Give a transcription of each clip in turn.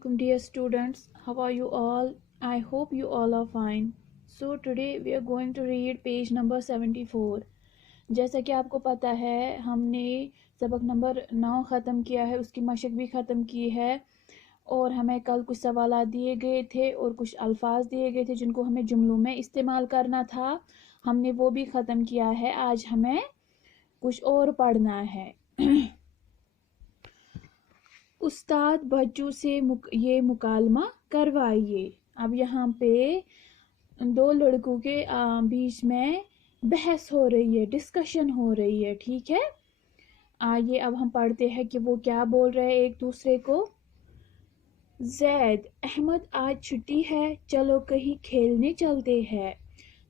alaikum dear students. How are you all? I hope you all are fine. So today we are going to read page number 74. जैसा कि आपको पता है हमने सबक number 9 ख़त्म किया है, उसकी मशक भी ख़त्म की है और हमें कल कुछ सवाल दिए गए थे और कुछ अल्फाज दिए गए थे जिनको हमें जुमलों में इस्तेमाल करना था। हमने वो भी ख़त्म किया है। आज हमें कुछ और पढ़ना है। उस्ताद बच्चों से ये मुकालमा करवाइए। अब यहाँ पे दो लड़कों के बीच में बहस हो रही है, डिस्कशन हो रही है। ठीक है, आइए अब हम पढ़ते हैं कि वो क्या बोल रहे हैं एक दूसरे को। जैद, अहमद आज छुट्टी है, चलो कहीं खेलने चलते हैं।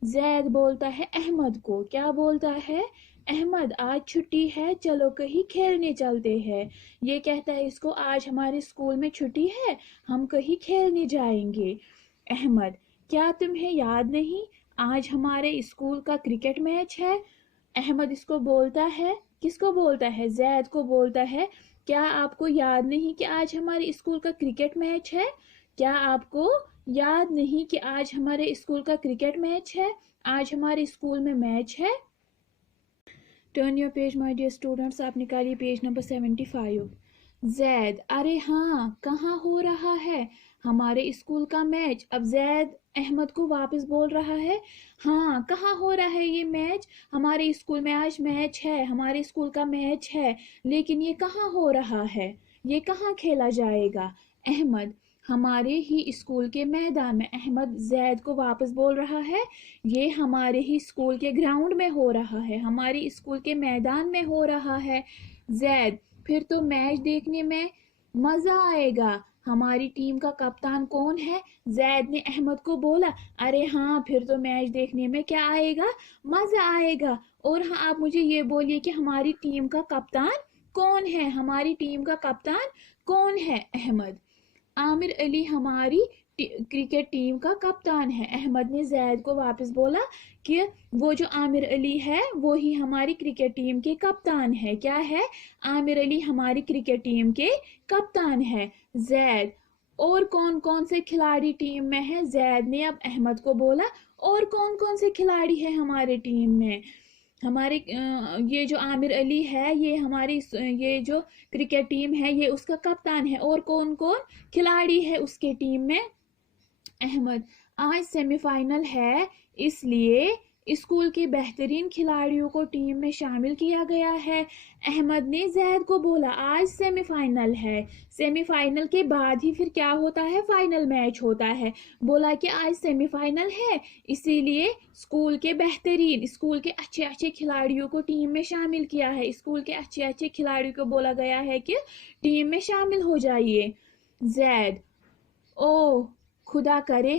जैद बोलता है अहमद को, क्या बोलता है? अहमद आज छुट्टी है, चलो कहीं खेलने चलते हैं। ये कहता है इसको आज हमारे स्कूल में छुट्टी है, हम कहीं खेलने जाएंगे। अहमद, क्या तुम्हें याद नहीं आज हमारे स्कूल का क्रिकेट मैच है? अहमद इसको बोलता है, किसको बोलता है? जैद को बोलता है, क्या आपको याद नहीं कि आज हमारे स्कूल का क्रिकेट मैच है? क्या आपको याद नहीं कि आज हमारे स्कूल का क्रिकेट मैच है? आज हमारे स्कूल में मैच है। Turn your page my dear students, आप निकालिए पेज नंबर 75। जैद, अरे हाँ, कहाँ हो रहा है हमारे स्कूल का मैच? अब जैद अहमद को वापस बोल रहा है, हाँ कहाँ हो रहा है ये मैच? हमारे स्कूल में आज मैच है, हमारे स्कूल का मैच है, लेकिन ये कहाँ हो रहा है, ये कहाँ खेला जाएगा? अहमद, हमारे ही स्कूल के मैदान में। अहमद जैद को वापस बोल रहा है, ये हमारे ही स्कूल के ग्राउंड में हो रहा है, हमारे स्कूल के मैदान में हो रहा है। जैद, फिर तो मैच देखने में मजा आएगा। हमारी टीम का कप्तान कौन है? जैद ने अहमद को बोला, अरे हाँ, फिर तो मैच देखने में क्या आएगा? मजा आएगा। और हाँ, आप मुझे ये बोलिए कि हमारी टीम का कप्तान कौन है? हमारी टीम का कप्तान कौन है? अहमद, आमिर अली हमारी क्रिकेट टीम का कप्तान है। अहमद ने जैद को वापस बोला कि वो जो आमिर अली है वो ही हमारी क्रिकेट टीम के कप्तान है। क्या है? आमिर अली हमारी क्रिकेट टीम के कप्तान है। जैद, और कौन कौन से खिलाड़ी टीम में है? जैद ने अब अहमद को बोला, और कौन कौन से खिलाड़ी है हमारे टीम में? हमारे ये जो आमिर अली है ये हमारी ये जो क्रिकेट टीम है ये उसका कप्तान है। और कौन कौन खिलाड़ी है उसके टीम में? अहमद, आज सेमीफाइनल है, इसलिए स्कूल के बेहतरीन खिलाड़ियों को टीम में शामिल किया गया है। अहमद ने जैद को बोला, आज सेमीफाइनल है, सेमीफाइनल के बाद ही फिर क्या होता है? फाइनल मैच होता है। बोला कि आज सेमीफाइनल है, इसीलिए स्कूल के बेहतरीन, स्कूल के अच्छे अच्छे खिलाड़ियों को टीम में शामिल किया है। स्कूल के अच्छे अच्छे खिलाड़ियों को बोला गया है कि टीम में शामिल हो जाइए। जैद, ओ खुदा करे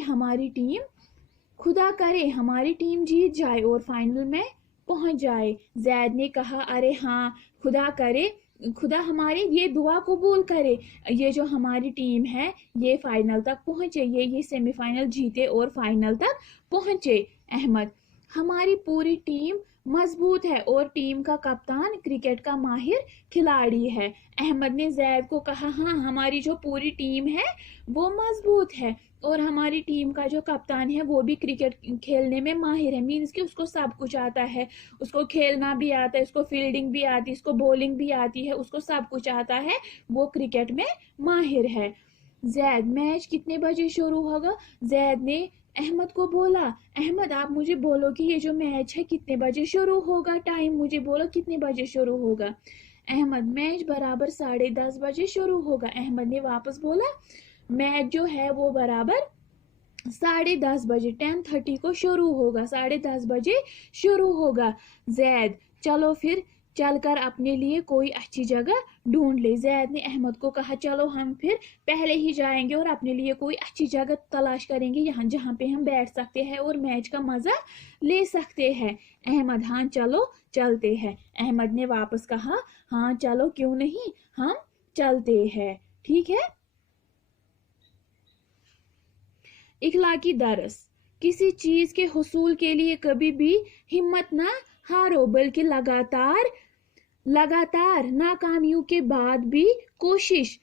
हमारी टीम जीत जाए और फाइनल में पहुंच जाए। जैद ने कहा, अरे हाँ, खुदा हमारी ये दुआ कबूल करे, ये जो हमारी टीम है ये फाइनल तक पहुंचे, ये सेमीफाइनल जीते और फाइनल तक पहुंचे। अहमद, हमारी पूरी टीम मजबूत है और टीम का कप्तान क्रिकेट का माहिर खिलाड़ी है। अहमद ने जैद को कहा, हाँ हमारी जो पूरी टीम है वो मजबूत है और हमारी टीम का जो कप्तान है वो भी क्रिकेट खेलने में माहिर है। मीन्स कि उसको सब कुछ आता है, उसको खेलना भी आता है, उसको फील्डिंग भी आती है, उसको बॉलिंग भी आती है, उसको सब कुछ आता है, वो क्रिकेट में माहिर है। जैद, मैच कितने बजे शुरू होगा? जैद ने अहमद को बोला, अहमद आप मुझे बोलो कि ये जो मैच है कितने बजे शुरू होगा, टाइम मुझे बोलो कितने बजे शुरू होगा। अहमद, मैच बराबर 10:30 बजे शुरू होगा। अहमद ने वापस बोला, मैच जो है वो बराबर 10:30 बजे 10:30 को शुरू होगा, 10:30 बजे शुरू होगा। जैद, चलो फिर चलकर अपने लिए कोई अच्छी जगह ढूंढ ले। जैद ने अहमद को कहा, चलो हम फिर पहले ही जाएंगे और अपने लिए कोई अच्छी जगह तलाश करेंगे यहाँ जहाँ पे हम बैठ सकते हैं और मैच का मजा ले सकते हैं। अहमद, हाँ चलो चलते हैं। अहमद ने वापस कहा, हाँ चलो क्यों नहीं, हम चलते हैं। ठीक है। इखलाकी दरस, किसी चीज के हुसूल के लिए कभी भी हिम्मत ना हारो, बल्कि लगातार नाकामियों के बाद भी कोशिश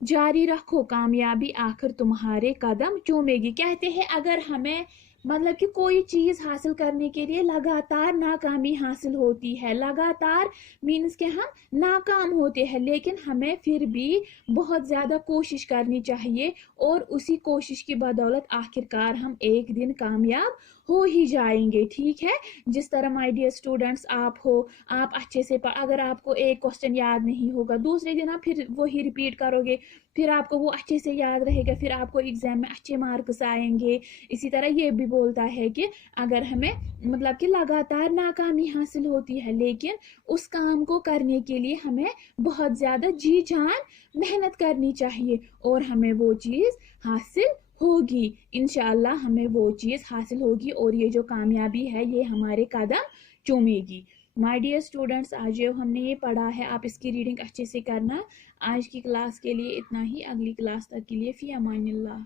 जारी रखो, कामयाबी आखिर तुम्हारे कदम चूमेगी। कहते हैं अगर हमें मतलब कि कोई चीज हासिल करने के लिए लगातार नाकामी हासिल होती है, लगातार मीन्स के हम नाकाम होते हैं, लेकिन हमें फिर भी बहुत ज्यादा कोशिश करनी चाहिए और उसी कोशिश की बदौलत आखिरकार हम एक दिन कामयाब हो ही जाएंगे। ठीक है, जिस तरह माय डियर स्टूडेंट्स आप हो, आप अच्छे से अगर आपको एक क्वेश्चन याद नहीं होगा, दूसरे दिन आप फिर वही रिपीट करोगे, फिर आपको वो अच्छे से याद रहेगा, फिर आपको एग्जाम में अच्छे मार्क्स आएंगे। इसी तरह ये भी बोलता है कि अगर हमें मतलब कि लगातार नाकामी हासिल होती है, लेकिन उस काम को करने के लिए हमें बहुत ज्यादा जी जान मेहनत करनी चाहिए और हमें वो चीज हासिल होगी। इंशाल्लाह हमें वो चीज हासिल होगी और ये जो कामयाबी है ये हमारे कदम चूमेगी। माय डियर स्टूडेंट्स, आज जो हमने ये पढ़ा है आप इसकी रीडिंग अच्छे से करना। आज की क्लास के लिए इतना ही, अगली क्लास तक के लिए फी अमानिल्लाह।